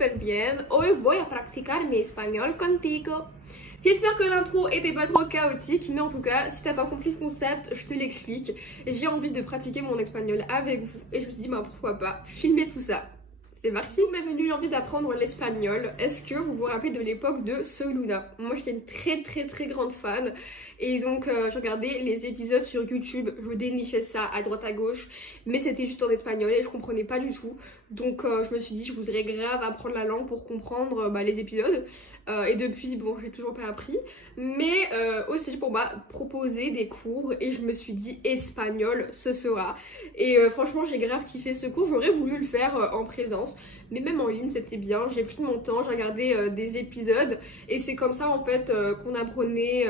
súper bien. Hoy voy a practicar mi espagnol contigo. J'espère que l'intro était pas trop chaotique, mais en tout cas, si t'as pas compris le concept, je te l'explique. J'ai envie de pratiquer mon espagnol avec vous et je me suis dit, bah pourquoi pas filmer tout ça. C'est parti. M'est venue l'envie d'apprendre l'espagnol. Est-ce que vous vous rappelez de l'époque de Soy Luna? Moi j'étais une très grande fan et donc je regardais les épisodes sur YouTube, je dénichais ça à droite à gauche, mais c'était juste en espagnol et je comprenais pas du tout. Donc je me suis dit je voudrais grave apprendre la langue pour comprendre les épisodes et depuis bon j'ai toujours pas appris, mais aussi pour proposer des cours et je me suis dit espagnol ce sera. Et franchement j'ai grave kiffé ce cours, j'aurais voulu le faire en présence. Mais même en ligne c'était bien, j'ai pris mon temps, j'ai regardé des épisodes et c'est comme ça en fait qu'on apprenait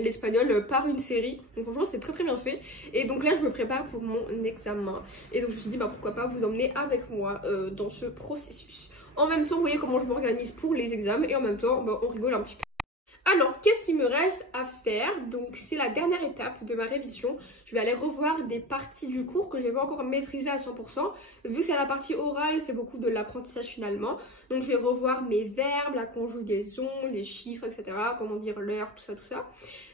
l'espagnol par une série. Donc franchement c'est très bien fait et donc là je me prépare pour mon examen et donc je me suis dit pourquoi pas vous emmener avec moi dans ce processus. En même temps vous voyez comment je m'organise pour les examens et en même temps on rigole un petit peu. Alors, qu'est-ce qu'il me reste à faire? Donc, c'est la dernière étape de ma révision. Je vais aller revoir des parties du cours que je n'ai pas encore maîtrisées à 100%. Vu que c'est la partie orale, c'est beaucoup de l'apprentissage finalement. Donc, je vais revoir mes verbes, la conjugaison, les chiffres, etc. Comment dire l'heure, tout ça.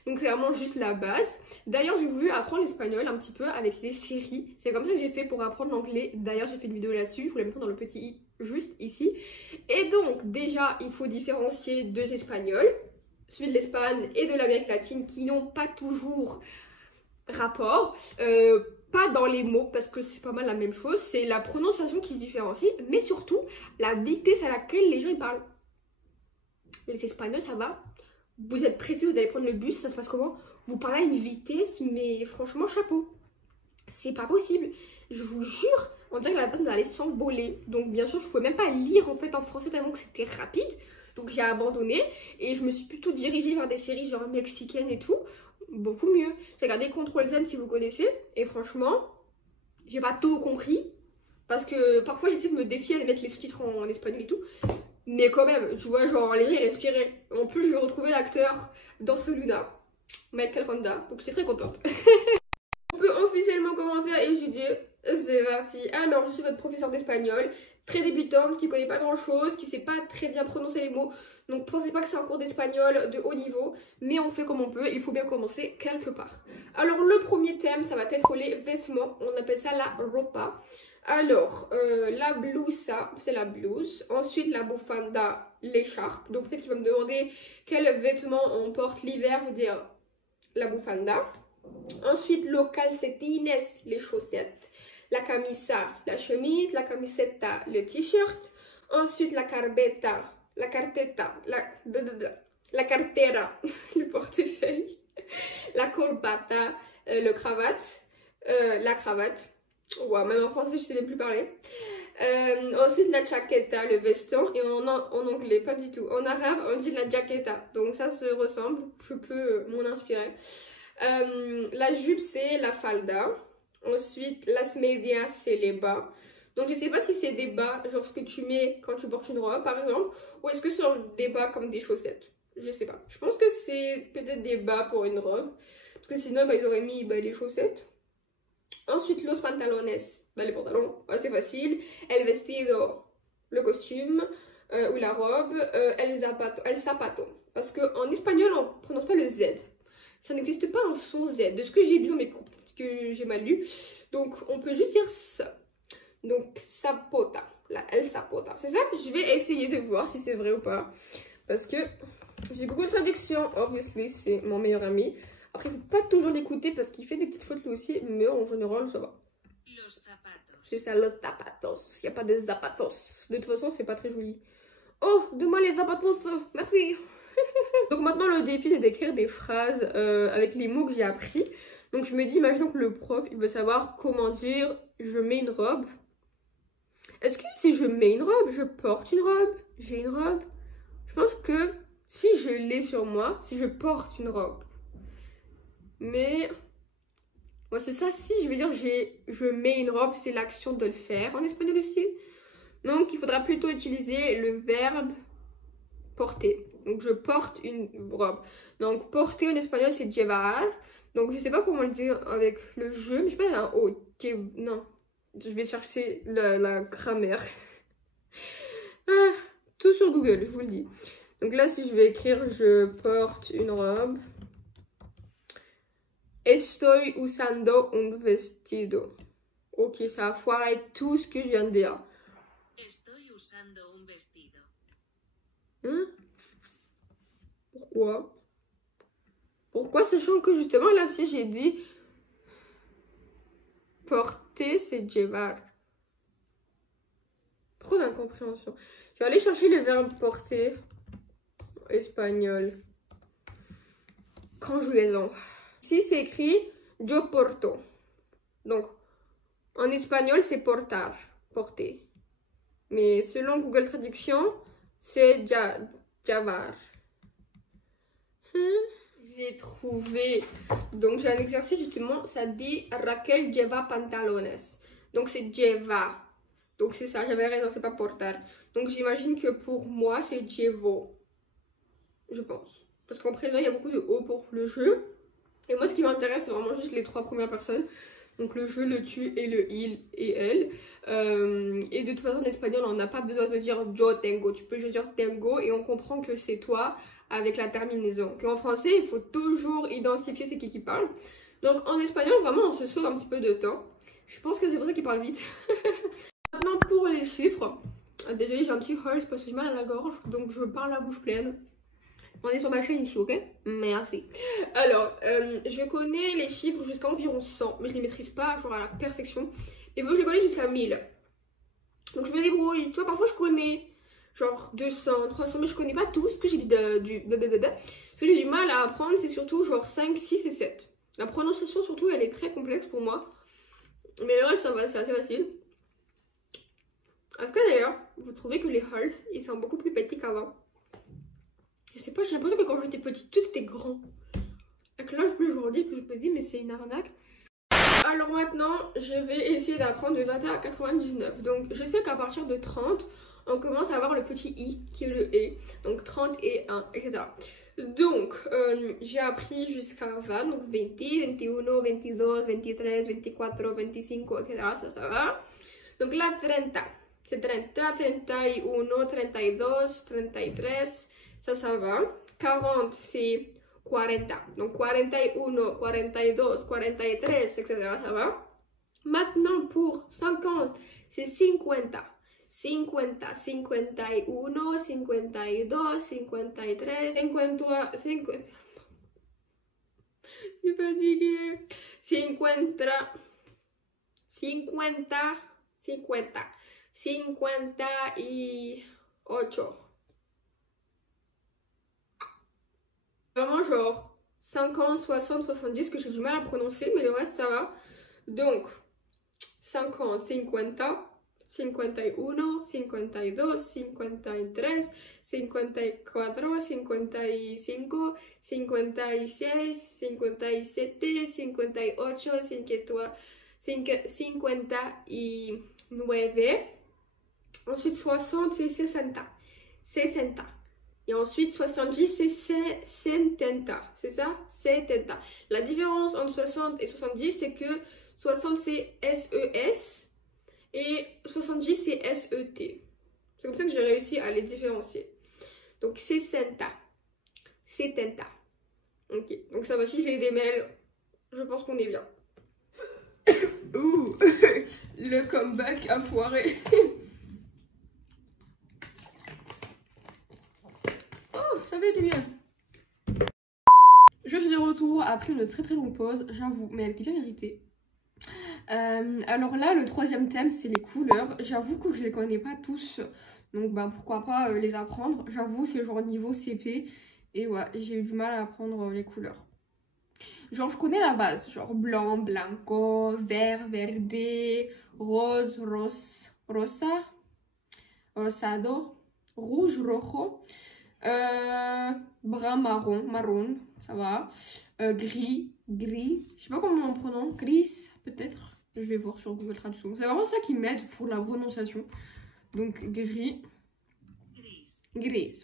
Donc, c'est vraiment juste la base. D'ailleurs, j'ai voulu apprendre l'espagnol un petit peu avec les séries. C'est comme ça que j'ai fait pour apprendre l'anglais. D'ailleurs, j'ai fait une vidéo là-dessus. Je vous la mettrai dans le petit i juste ici. Et donc, déjà, il faut différencier deux espagnols. Celui de l'Espagne et de l'Amérique latine qui n'ont pas toujours rapport, pas dans les mots parce que c'est pas mal la même chose, c'est la prononciation qui se différencie, mais surtout la vitesse à laquelle les gens ils parlent. Les Espagnols ça va, vous êtes pressés, vous allez prendre le bus, ça se passe comment? Vous parlez à une vitesse mais franchement chapeau, c'est pas possible, je vous jure, on dirait que la personne allait s'envoler, donc bien sûr je pouvais même pas lire en fait en français tellement que c'était rapide. Donc j'ai abandonné et je me suis plutôt dirigée vers des séries genre mexicaines et tout. Beaucoup mieux. J'ai regardé Control Z si vous connaissez. Et franchement, j'ai pas tout compris. Parce que parfois j'essaie de me défier de mettre les sous-titres en espagnol et tout. Mais quand même, je vois genre les gens ils respiraient. En plus je vais retrouver l'acteur dans Soy Luna, Michael Fonda. Donc j'étais très contente. On peut officiellement commencer à étudier. C'est parti. Alors je suis votre professeur d'espagnol. Très débutante, qui ne connaît pas grand chose, qui ne sait pas très bien prononcer les mots. Donc pensez pas que c'est un cours d'espagnol de haut niveau, mais on fait comme on peut, il faut bien commencer quelque part. Alors le premier thème, ça va être les vêtements, on appelle ça la ropa. Alors la blusa, c'est la blouse. Ensuite la bufanda, l'écharpe. Donc peut-être que tu vas me demander quels vêtements on porte l'hiver, vous dire la bufanda. Ensuite los calcetines, les chaussettes. La camisa, la chemise, la camiseta, le t-shirt. Ensuite, la carpeta, la carteta, la cartera, le portefeuille. La corbata, le cravate, la cravate. Wow, même en français, je ne sais même plus parler. Ensuite, la chaqueta, le veston. Et en anglais, pas du tout. En arabe, on dit la jaqueta. Donc ça se ressemble. Je peux m'en inspirer. La jupe, c'est la falda. Ensuite, las medias, c'est les bas. Donc, je sais pas si c'est des bas, genre ce que tu mets quand tu portes une robe, par exemple. Ou est-ce que c'est des bas comme des chaussettes? Je sais pas. Je pense que c'est peut-être des bas pour une robe. Parce que sinon, ils auraient mis les chaussettes. Ensuite, los pantalones, les pantalons, c'est facile. El vestido, le costume ou la robe. El zapato. Parce qu'en espagnol, on ne prononce pas le Z. Ça n'existe pas un son Z. De ce que j'ai lu dans mes cours, que j'ai mal lu, donc on peut juste dire ça. Donc sapota, la el sapota, c'est ça. Je vais essayer de voir si c'est vrai ou pas parce que j'ai Google Traduction, obviously c'est mon meilleur ami. Après il faut pas toujours l'écouter parce qu'il fait des petites fautes lui aussi, mais en général ça va. C'est ça, los zapatos. Il n'y a pas de zapatos, de toute façon c'est pas très joli. Oh, donne-moi les zapatos, merci. Donc maintenant le défi c'est d'écrire des phrases avec les mots que j'ai appris. Donc je me dis, imaginons que le prof, il veut savoir comment dire je mets une robe. Est-ce que si je mets une robe, je porte une robe, j'ai une robe? Je pense que si je l'ai sur moi, si je porte une robe. Mais, ouais, c'est ça, si je veux dire je mets une robe, c'est l'action de le faire en espagnol aussi. Donc il faudra plutôt utiliser le verbe porter. Donc je porte une robe. Donc porter en espagnol c'est llevar. Donc je sais pas comment le dire avec le jeu, mais je sais pas, un O. Non, je vais chercher la grammaire. tout sur Google, je vous le dis. Donc là, si je vais écrire je porte une robe. Estoy usando un vestido. Ok, ça a foiré tout ce que je viens de dire. Estoy usando un vestido. Pourquoi? Pourquoi, sachant que justement là, si j'ai dit porter, c'est llevar. Trop d'incompréhension. Je vais aller chercher le verbe porter espagnol. Conjugaison. Ici, c'est écrit yo porto. Donc, en espagnol, c'est portar, porter. Mais selon Google Traduction, c'est llevar. J'ai trouvé. Donc, j'ai un exercice justement, ça dit Raquel lleva pantalones. Donc, c'est lleva. Donc, c'est ça, j'avais raison, c'est pas portar. Donc, j'imagine que pour moi, c'est llevo. Je pense. Parce qu'en présent, il y a beaucoup de O pour le jeu. Et moi, ce qui m'intéresse, c'est vraiment juste les trois premières personnes. Donc, le je, le tu et le il et elle. Et de toute façon, en espagnol, on n'a pas besoin de dire yo tengo. Tu peux juste dire tengo et on comprend que c'est toi avec la terminaison. Qu'en français, il faut toujours identifier c'est qui parle. Donc, en espagnol, vraiment, on se sauve un petit peu de temps. Je pense que c'est pour ça qu'il parle vite. Maintenant, pour les chiffres. Désolée, j'ai un petit hurl parce que j'ai mal à la gorge. Donc, je parle la bouche pleine. On est sur ma chaîne ici, ok? Merci. Alors, je connais les chiffres jusqu'à environ 100, mais je les maîtrise pas genre à la perfection. Et bon, je les connais jusqu'à 1000. Donc je me débrouille. Tu vois, parfois je connais genre 200, 300, mais je connais pas tout. Ce que j'ai dit ce que j'ai du mal à apprendre, c'est surtout genre 5, 6 et 7. La prononciation surtout, elle est très complexe pour moi. Mais le reste, ça va, c'est assez facile. Est-ce que d'ailleurs, vous trouvez que les halls, ils sont beaucoup plus petits qu'avant? Je sais pas, j'ai l'impression que quand j'étais petite, tout était grand. Et que là, je me dis, mais c'est une arnaque. Alors maintenant, je vais essayer d'apprendre de 21 à 99. Donc, je sais qu'à partir de 30, on commence à avoir le petit i, qui est le e. Donc, 30 et 1, etc. Donc, j'ai appris jusqu'à 20, donc 20, 21, 22, 23, 24, 25, etc. Ça va. Donc là, 30. C'est 30, 31, 32, 33. Ça va. 40, c'est 40. Donc 41, 42, 43, etc. Ça va. Maintenant, pour 50, c'est 50. 50, 51, 52, 53, 53, 50. Je suis fatiguée. 50, 58. Vraiment genre 50, 60, 70 que j'ai du mal à prononcer, mais le reste ça va. Donc 50, 50, 51, 52, 53, 54, 55, 56, 57, 58, 59. Ensuite 60 c'est 60. 60. Et ensuite 70 c'est 70. C'est ça? 70. La différence entre 60 et 70 c'est que 60 c'est SES et 70 c'est SET. C'est comme ça que j'ai réussi à les différencier. Donc 60. 70. Ok, donc ça va, si j'ai des mails, je pense qu'on est bien. Ouh, le comeback a foiré. Oh, ça fait du bien. Je suis de retour après une très longue pause, j'avoue, mais elle était bien méritée. Alors là, le troisième thème, c'est les couleurs. J'avoue que je les connais pas tous, donc bah pourquoi pas les apprendre. J'avoue, c'est genre niveau CP, et ouais, j'ai eu du mal à apprendre les couleurs. Genre, je connais la base, genre blanc, blanco, vert, verde, rose, rosa, rosado, rouge, rojo, brun, marron, ça va, gris, je sais pas comment on prononce, gris peut-être, je vais voir sur Google Traduction. C'est vraiment ça qui m'aide pour la prononciation. Donc gris,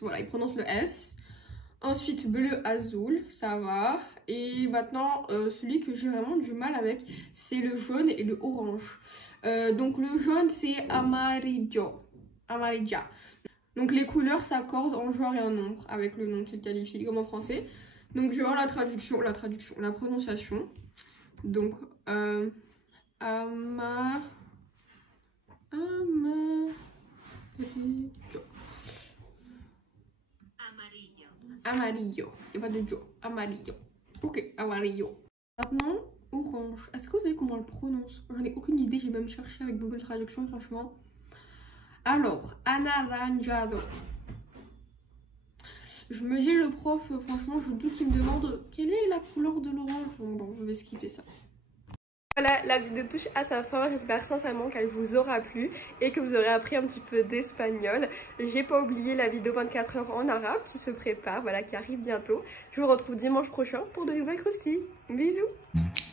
voilà, il prononce le S. Ensuite, bleu, azul, ça va. Et maintenant, celui que j'ai vraiment du mal avec, c'est le jaune et le orange. Donc, le jaune, c'est amarillo. Amarilla. Donc les couleurs s'accordent en genre et en nombre avec le nom qu'ils qualifient comme en français. Donc je vais voir la prononciation. Donc amarillo. Il n'y a pas de jo. Amarillo. Ok, amarillo. Maintenant, orange. Est-ce que vous savez comment on le prononce? J'en ai aucune idée, j'ai même cherché avec Google Traduction, franchement. Alors, anaranjado. Je me dis le prof, franchement, je doute qu'il me demande quelle est la couleur de l'orange. Donc bon, je vais skipper ça. Voilà, la vidéo touche à sa fin. J'espère sincèrement qu'elle vous aura plu et que vous aurez appris un petit peu d'espagnol. J'ai pas oublié la vidéo 24 heures en arabe qui se prépare, voilà, qui arrive bientôt. Je vous retrouve dimanche prochain pour de nouvelles croustilles. Bisous!